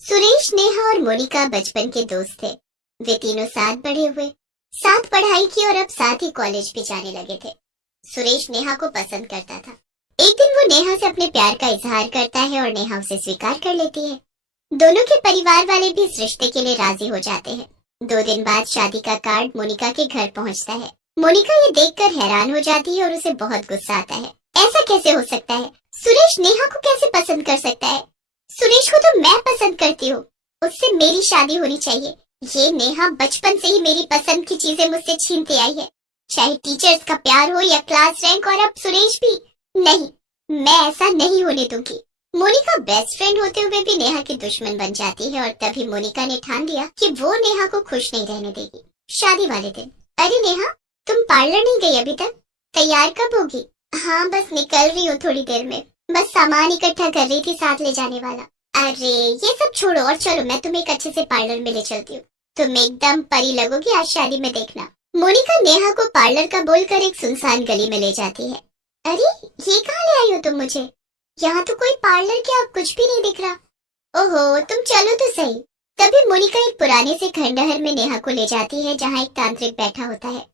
सुरेश, नेहा और मोनिका बचपन के दोस्त थे। वे तीनों साथ बड़े हुए, साथ पढ़ाई की और अब साथ ही कॉलेज भी जाने लगे थे। सुरेश नेहा को पसंद करता था। एक दिन वो नेहा से अपने प्यार का इजहार करता है और नेहा उसे स्वीकार कर लेती है। दोनों के परिवार वाले भी इस रिश्ते के लिए राजी हो जाते हैं। 2 दिन बाद शादी का कार्ड मोनिका के घर पहुंचता है। मोनिका ये देखकर हैरान हो जाती है और उसे बहुत गुस्सा आता है। ऐसा कैसे हो सकता है? सुरेश नेहा को कैसे पसंद कर सकता है? सुरेश को तो मैं पसंद करती हूँ, उससे मेरी शादी होनी चाहिए। ये नेहा बचपन से ही मेरी पसंद की चीजें मुझसे छीनते आई है, चाहे टीचर्स का प्यार हो या क्लास रैंक, और अब सुरेश भी। नहीं, मैं ऐसा नहीं होने दूंगी। मोनिका बेस्ट फ्रेंड होते हुए भी नेहा की दुश्मन बन जाती है और तभी मोनिका ने ठान लिया कि वो नेहा को खुश नहीं रहने देगी। शादी वाले दिन, अरे नेहा, तुम पार्लर नहीं गई अभी तक? तैयार कब होगी? हाँ, बस निकल रही हूँ थोड़ी देर में। बस सामान इकट्ठा कर रही थी, साथ ले जाने वाला। अरे ये सब छोड़ो और चलो, मैं तुम्हें एक अच्छे से पार्लर में ले चलती हूँ। तुम एकदम परी लगोगी आज शादी में, देखना। मोनिका नेहा को पार्लर का बोलकर एक सुनसान गली में ले जाती है। अरे ये कहाँ ले आई हो तुम मुझे? यहाँ तो कोई पार्लर क्या कुछ भी नहीं दिख रहा। ओहो, तुम चलो तो सही। तभी मोनिका एक पुराने से खंडहर में नेहा को ले जाती है, जहाँ एक तांत्रिक बैठा होता है।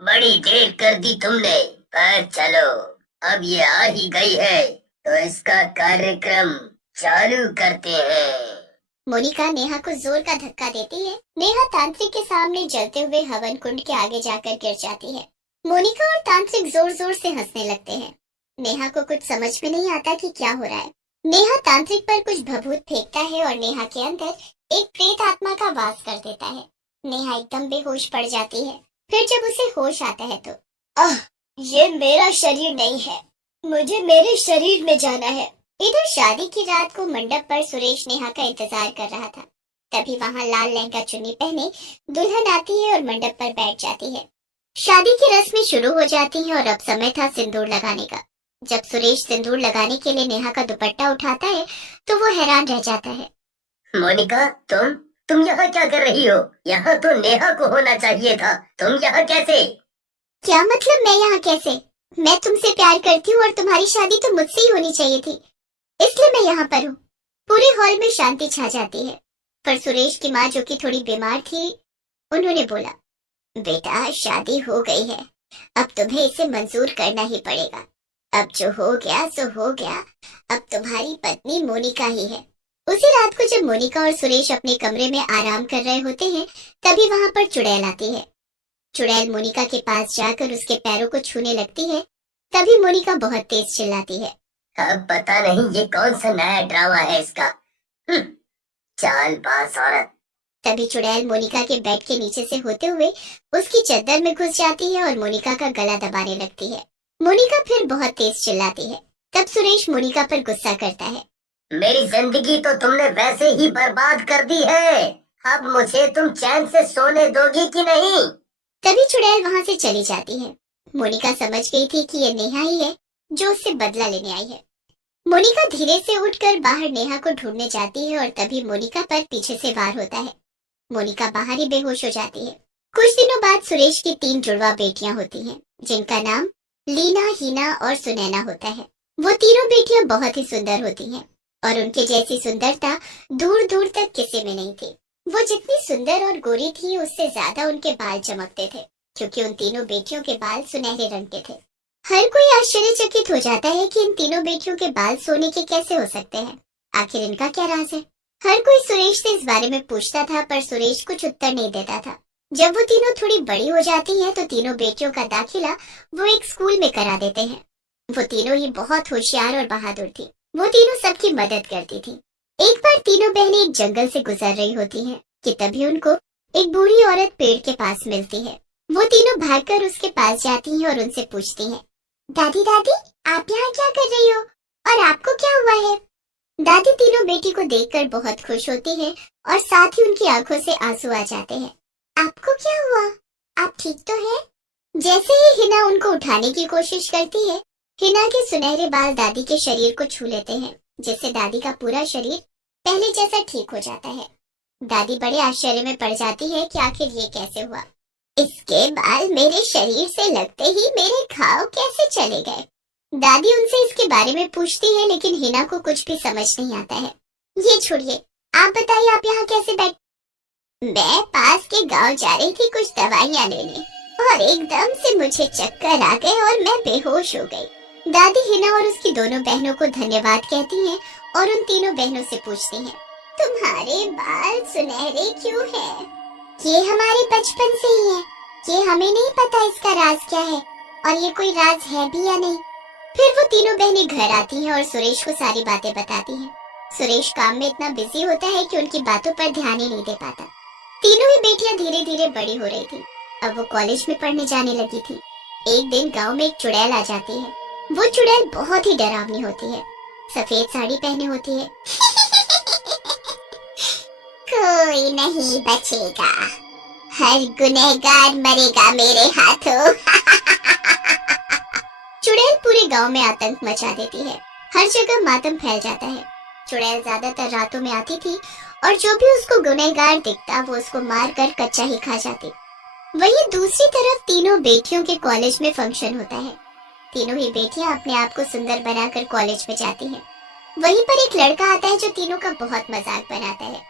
बड़ी देर कर दी तुमने, पर चलो, अब ये आ ही गई है तो इसका कार्यक्रम चालू करते हैं। मोनिका नेहा को जोर का धक्का देती है। नेहा तांत्रिक के सामने जलते हुए हवन कुंड के आगे जाकर गिर जाती है। मोनिका और तांत्रिक जोर जोर से हंसने लगते हैं। नेहा को कुछ समझ में नहीं आता कि क्या हो रहा है। नेहा तांत्रिक पर कुछ भभूत फेंकता है और नेहा के अंदर एक प्रेत आत्मा का वास कर देता है। नेहा एकदम बेहोश पड़ जाती है। फिर जब उसे होश आता है तो ये मेरा शरीर नहीं है, मुझे मेरे शरीर में जाना है। इधर शादी की रात को मंडप पर सुरेश नेहा का इंतजार कर रहा था। तभी वहाँ लाल लहंगा चुन्नी पहने दुल्हन आती है और मंडप पर बैठ जाती है। शादी की रस्में शुरू हो जाती हैं और अब समय था सिंदूर लगाने का। जब सुरेश सिंदूर लगाने के लिए नेहा का दुपट्टा उठाता है तो वो हैरान रह जाता है। मोनिका, तुम यहाँ क्या कर रही हो? यहाँ तो नेहा को होना चाहिए था, तुम यहाँ कैसे? क्या मतलब मैं यहाँ कैसे? मैं तुमसे प्यार करती हूँ और तुम्हारी शादी तो मुझसे ही होनी चाहिए थी, इसलिए मैं यहाँ पर हूँ। पूरे हॉल में शांति छा जाती है, पर सुरेश की माँ, जो कि थोड़ी बीमार थी, उन्होंने बोला, बेटा शादी हो गई है, अब तुम्हें इसे मंजूर करना ही पड़ेगा। अब जो हो गया सो हो गया, अब तुम्हारी पत्नी मोनिका ही है। उसी रात को जब मोनिका और सुरेश अपने कमरे में आराम कर रहे होते हैं, तभी वहाँ पर चुड़ैल आती है। चुड़ैल मोनिका के पास जाकर उसके पैरों को छूने लगती है। तभी मोनिका बहुत तेज चिल्लाती है, अब पता नहीं ये कौन सा नया ड्रामा है इसका। चालबाज औरत। तभी चुड़ैल मोनिका के बेड के नीचे से होते हुए उसकी चद्दर में घुस जाती है और मोनिका का गला दबाने लगती है। मोनिका फिर बहुत तेज चिल्लाती है। तब सुरेश मोनिका पर गुस्सा करता है, मेरी जिंदगी तो तुमने वैसे ही बर्बाद कर दी है, अब मुझे तुम चैन से सोने दोगी कि नहीं? तभी चुड़ैल वहाँ से चली जाती है। मोनिका समझ गई थी कि ये नेहा ही है जो उससे बदला लेने आई है। मोनिका धीरे से उठकर बाहर नेहा को ढूंढने जाती है और तभी मोनिका पर पीछे से वार होता है। मोनिका बाहर ही बेहोश हो जाती है। कुछ दिनों बाद सुरेश की 3 जुड़वा बेटियां होती हैं, जिनका नाम लीना, हीना और सुनैना होता है। वो तीनों बेटियां बहुत ही सुंदर होती हैं और उनके जैसी सुंदरता दूर दूर तक किसी में नहीं थी। वो जितनी सुंदर और गोरी थी, उससे ज्यादा उनके बाल चमकते थे, क्योंकि उन तीनों बेटियों के बाल सुनहरे रंग के थे। हर कोई आश्चर्यचकित हो जाता है कि इन तीनों बेटियों के बाल सोने के कैसे हो सकते हैं। आखिर इनका क्या राज है? हर कोई सुरेश से इस बारे में पूछता था, पर सुरेश कुछ उत्तर नहीं देता था। जब वो तीनों थोड़ी बड़ी हो जाती हैं, तो तीनों बेटियों का दाखिला वो एक स्कूल में करा देते हैं। वो तीनों ही बहुत होशियार और बहादुर थी। वो तीनों सबकी मदद करती थी। एक बार तीनों बहनें एक जंगल से गुजर रही होती हैं कि तभी उनको एक बूढ़ी औरत पेड़ के पास मिलती है। वो तीनों भागकर उसके पास जाती हैं और उनसे पूछती हैं, दादी दादी, आप यहाँ क्या कर रही हो और आपको क्या हुआ है? दादी तीनों बेटी को देखकर बहुत खुश होती है और साथ ही उनकी आंखों से आंसू आ जाते हैं। आपको क्या हुआ? आप ठीक तो हैं? जैसे ही हिना उनको उठाने की कोशिश करती है, हिना के सुनहरे बाल दादी के शरीर को छू लेते हैं, जिससे दादी का पूरा शरीर पहले जैसा ठीक हो जाता है। दादी बड़े आश्चर्य में पड़ जाती है कि आखिर ये कैसे हुआ। इसके बाल मेरे शरीर से लगते ही मेरे घाव कैसे चले गए? दादी उनसे इसके बारे में पूछती है, लेकिन हिना को कुछ भी समझ नहीं आता है। ये छोड़िए, आप बताइए, आप यहाँ कैसे बैठ? मैं पास के गांव जा रही थी कुछ दवाइयाँ लेने और एकदम से मुझे चक्कर आ गए और मैं बेहोश हो गई। दादी हिना और उसकी दोनों बहनों को धन्यवाद कहती हैं और उन तीनों बहनों से पूछती हैं, तुम्हारे बाल सुनहरे क्यों हैं? ये हमारे बचपन से ही है, ये हमें नहीं पता इसका राज क्या है और ये कोई राज है भी या नहीं। फिर वो तीनों बहनें घर आती हैं और सुरेश को सारी बातें बताती हैं। सुरेश काम में इतना बिजी होता है कि उनकी बातों पर ध्यान ही नहीं दे पाता। तीनों ही बेटियां धीरे धीरे बड़ी हो रही थी। अब वो कॉलेज में पढ़ने जाने लगी थी। एक दिन गांव में एक चुड़ैल आ जाती है। वो चुड़ैल बहुत ही डरावनी होती है, सफेद साड़ी पहने होती है। कोई नहीं बचेगा, हर गुनहगार मरेगा मेरे हाथों। चुड़ैल पूरे गांव में आतंक मचा देती है। हर जगह मातम फैल जाता है। चुड़ैल ज्यादातर रातों में आती थी और जो भी उसको गुनहगार दिखता वो उसको मार कर कच्चा ही खा जाती। वहीं दूसरी तरफ तीनों बेटियों के कॉलेज में फंक्शन होता है। तीनों ही बेटियां अपने आप को सुंदर बनाकर कॉलेज में जाती हैं। वहीं पर एक लड़का आता है जो तीनों का बहुत मजाक बनाता है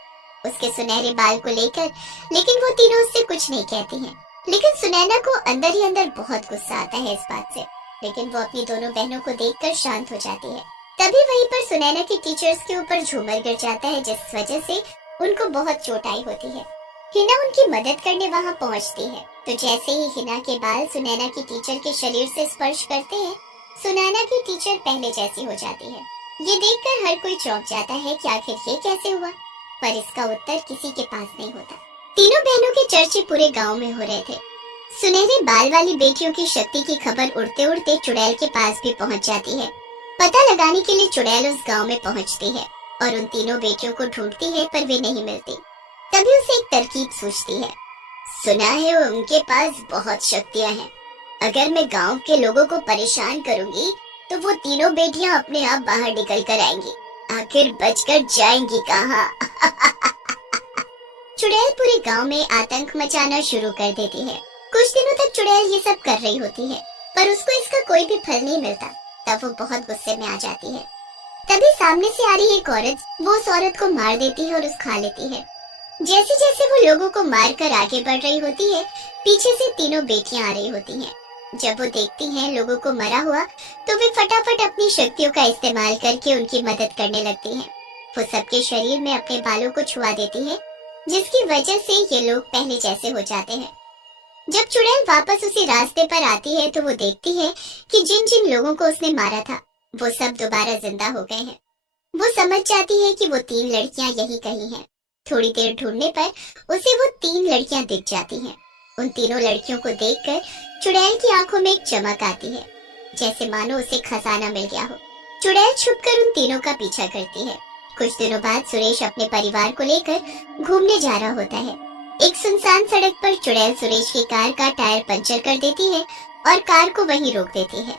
उसके सुनहरे बाल को लेकर, लेकिन वो तीनों उससे कुछ नहीं कहती हैं। लेकिन सुनैना को अंदर ही अंदर बहुत गुस्सा आता है इस बात से, लेकिन वो अपनी दोनों बहनों को देखकर शांत हो जाती है। तभी वहीं पर सुनैना के टीचर्स के ऊपर झूमर गिर जाता है, जिस वजह से उनको बहुत चोट आई होती है। हिना उनकी मदद करने वहां पहुंचती है, तो जैसे ही हिना के बाल सुनैना की टीचर के शरीर से स्पर्श करते हैं, सुनैना की टीचर पहले जैसी हो जाती है। ये देखकर हर कोई चौंक जाता है कि आखिर ये कैसे हुआ, पर इसका उत्तर किसी के पास नहीं होता। तीनों बहनों के चर्चे पूरे गांव में हो रहे थे। सुनहरे बाल वाली बेटियों की शक्ति की खबर उड़ते उड़ते चुड़ैल के पास भी पहुंच जाती है। पता लगाने के लिए चुड़ैल उस गांव में पहुंचती है और उन तीनों बेटियों को ढूंढती है, पर वे नहीं मिलती। तभी उसे एक तरकीब सूझती है। सुना है उनके पास बहुत शक्तियां हैं। अगर मैं गांव के लोगों को परेशान करूंगी तो वो तीनों बेटियां अपने आप बाहर निकल कर आएंगी, आखिर बचकर जाएंगी कहाँ? चुड़ैल पूरे गांव में आतंक मचाना शुरू कर देती है। कुछ दिनों तक चुड़ैल ये सब कर रही होती है, पर उसको इसका कोई भी फल नहीं मिलता। तब वो बहुत गुस्से में आ जाती है। तभी सामने से आ रही एक औरत वो उस औरत को मार देती है और उस खा लेती है। जैसे जैसे वो लोगों को मारकर आगे बढ़ रही होती है, पीछे से तीनों बेटियां आ रही होती हैं। जब वो देखती हैं लोगों को मरा हुआ, तो वे फटाफट अपनी शक्तियों का इस्तेमाल करके उनकी मदद करने लगती हैं। वो सबके शरीर में अपने बालों को छुआ देती है, जिसकी वजह से ये लोग पहले जैसे हो जाते हैं। जब चुड़ैल वापस उसी रास्ते पर आती है तो वो देखती है कि जिन जिन लोगों को उसने मारा था वो सब दोबारा जिंदा हो गए हैं। वो समझ जाती है कि वो 3 लड़कियां यही कहीं हैं। थोड़ी देर ढूंढने पर उसे वो 3 लड़कियां दिख जाती हैं। उन तीनों लड़कियों को देखकर चुड़ैल की आंखों में एक चमक आती है, जैसे मानो उसे खजाना मिल गया हो। चुड़ैल छुपकर उन तीनों का पीछा करती है। कुछ दिनों बाद सुरेश अपने परिवार को लेकर घूमने जा रहा होता है। एक सुनसान सड़क पर चुड़ैल सुरेश की कार का टायर पंचर कर देती है और कार को वहीं रोक देती है।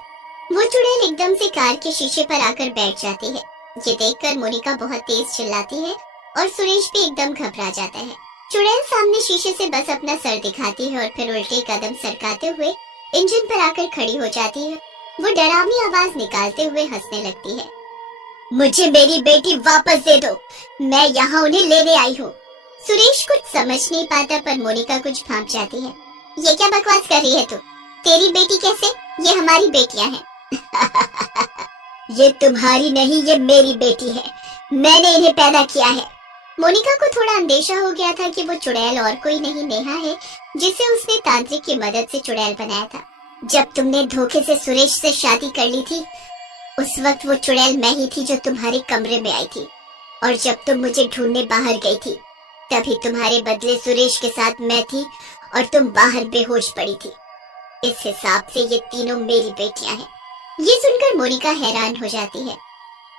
वो चुड़ैल एकदम से कार के शीशे पर आकर बैठ जाती है। ये देखकर मोनिका बहुत तेज चिल्लाती है और सुरेश भी एकदम घबरा जाता है। चुड़ैल सामने शीशे से बस अपना सर दिखाती है और फिर उल्टे कदम सरकाते हुए इंजन पर आकर खड़ी हो जाती है। वो डरावनी आवाज निकालते हुए हंसने लगती है। मुझे मेरी बेटी वापस दे दो, मैं यहाँ उन्हें लेने आई हूँ। सुरेश कुछ समझ नहीं पाता, पर मोनिका कुछ भांप जाती है। ये क्या बकवास कर रही है तू? तेरी बेटी कैसे? ये हमारी बेटियां हैं। ये तुम्हारी नहीं, ये मेरी बेटी है, मैंने इन्हें पैदा किया है। मोनिका को थोड़ा अंदेशा हो गया था कि वो चुड़ैल और कोई नहीं नेहा है, जिसे उसने तांत्रिक की मदद से चुड़ैल बनाया था। जब तुमने धोखे से सुरेश से शादी कर ली थी, उस वक्त वो चुड़ैल मैं ही थी जो तुम्हारे कमरे में आई थी, और जब तुम मुझे ढूंढने बाहर गई थी तभी तुम्हारे बदले सुरेश के साथ मैं थी और तुम बाहर बेहोश पड़ी थी। इस हिसाब से ये तीनों मेरी बेटियां हैं। ये सुनकर मोनिका हैरान हो जाती है।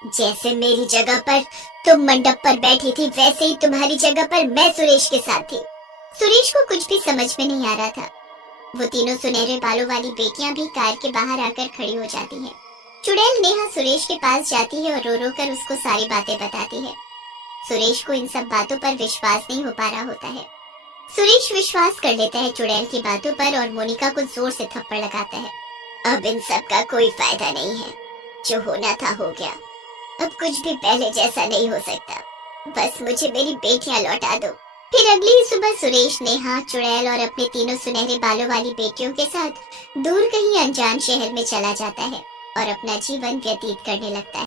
जैसे मेरी जगह पर तुम मंडप पर बैठी थी, वैसे ही तुम्हारी जगह पर मैं सुरेश के साथ थी। सुरेश को कुछ भी समझ में नहीं आ रहा था। वो तीनों सुनहरे बालों वाली बेटियां भी कार के बाहर आकर खड़ी हो जाती हैं। चुड़ैल नेहा सुरेश के पास जाती है और रो रो कर उसको सारी बातें बताती है। सुरेश को इन सब बातों पर विश्वास नहीं हो पा रहा होता है। सुरेश विश्वास कर लेता है चुड़ैल की बातों पर और मोनिका को जोर से थप्पड़ लगाता है। अब इन सब का कोई फायदा नहीं है, जो होना था हो गया। अब कुछ भी पहले जैसा नहीं हो सकता। बस मुझे मेरी बेटियां लौटा दो। फिर अगली ही सुबह सुरेश, नेहा, चुड़ैल और अपने तीनों सुनहरे बालों वाली बेटियों के साथ दूर कहीं अनजान शहर में चला जाता है और अपना जीवन व्यतीत करने लगता है।